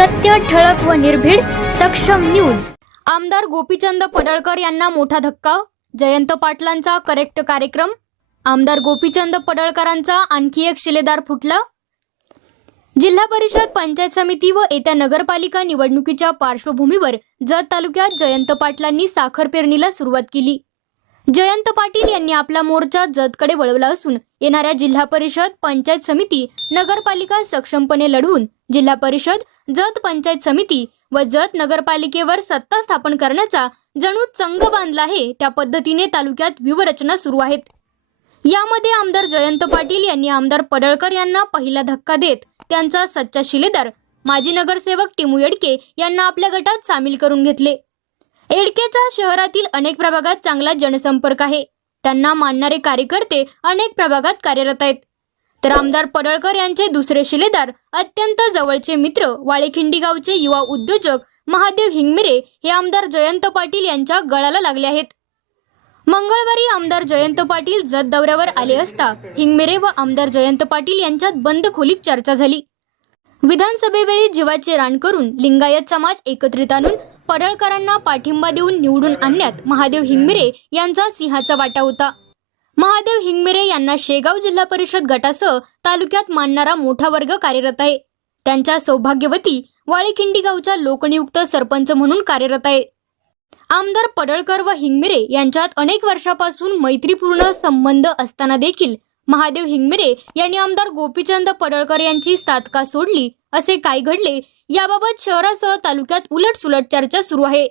सत्य ठळक व निर्भीड सक्षम न्यूज. आमदार गोपीचंद पडळकर यांना मोठा धक्का. जयंत पाटलांचा करेक्ट कार्यक्रम. आमदार गोपीचंद पडळकरांचा आणखी एक शिलेदार फुटला. जिल्हा परिषद पंचायत समिती व येत्या नगरपालिका निवडणुकीच्या पार्श्वभूमीवर जत तालुक्यात जयंत पाटलांनी साखर पेरणीला सुरुवात केली. जयंत पाटील यांनी आपला मोर्चा जतकडे वळवला असून येणाऱ्या जिल्हा परिषद पंचायत समिती नगरपालिका सक्षमपणे लढवून जिल्हा परिषद जत पंचायत समिती व जत नगरपालिकेवर सत्ता स्थापन करण्याचा जणू चंग बांधला आहे त्या पद्धतीने तालुक्यात व्यूहरचना सुरू आहेत. यामध्ये आमदार जयंत पाटील यांनी आमदार पडळकर यांना पहिला धक्का देत त्यांचा सच्चा शिलेदार माजी नगरसेवक टिमू येडके यांना आपल्या गटात सामील करून घेतले. येडकेचा शहरातील अनेक प्रभागात चांगला जनसंपर्क आहे. त्यांना मानणारे कार्यकर्ते अनेक प्रभागात कार्यरत आहेत. तर आमदार पडळकर यांचे दुसरे शिलेदार अत्यंत जवळचे मित्र वाळेखिंडी गावचे युवा उद्योजक महादेव हिंगमिरे हे आमदार जयंत पाटील यांच्या गळाला लागले आहेत. मंगळवारी आमदार जयंत पाटील जत दौऱ्यावर आले असता हिंगमिरे व आमदार जयंत पाटील यांच्यात बंद खोलीत चर्चा झाली. विधानसभेवेळी जीवाचे रान करून लिंगायत समाज एकत्रित आणून पडळकरांना पाठिंबा देऊन निवडून आणण्यात महादेव हिंगमिरे यांचा सिंहाचा वाटा होता. महादेव हिंगमिरे यांना शेगाव जिल्हा परिषद गटासह तालुक्यात मानणारा मोठा वर्ग कार्यरत आहे. त्यांच्या सौभाग्यवती वाळेखिंडी गावच्या लोकनियुक्त सरपंच म्हणून कार्यरत आहे. आमदार पडळकर व हिंगमिरे यांच्यात अनेक वर्षापासून मैत्रीपूर्ण संबंध असताना देखील महादेव हिंगमिरे यांनी आमदार गोपीचंद पडळकर यांची साधका सोडली असे काय घडले याबाबत शहरासह तालुक्यात उलट सुलट चर्चा सुरू आहे.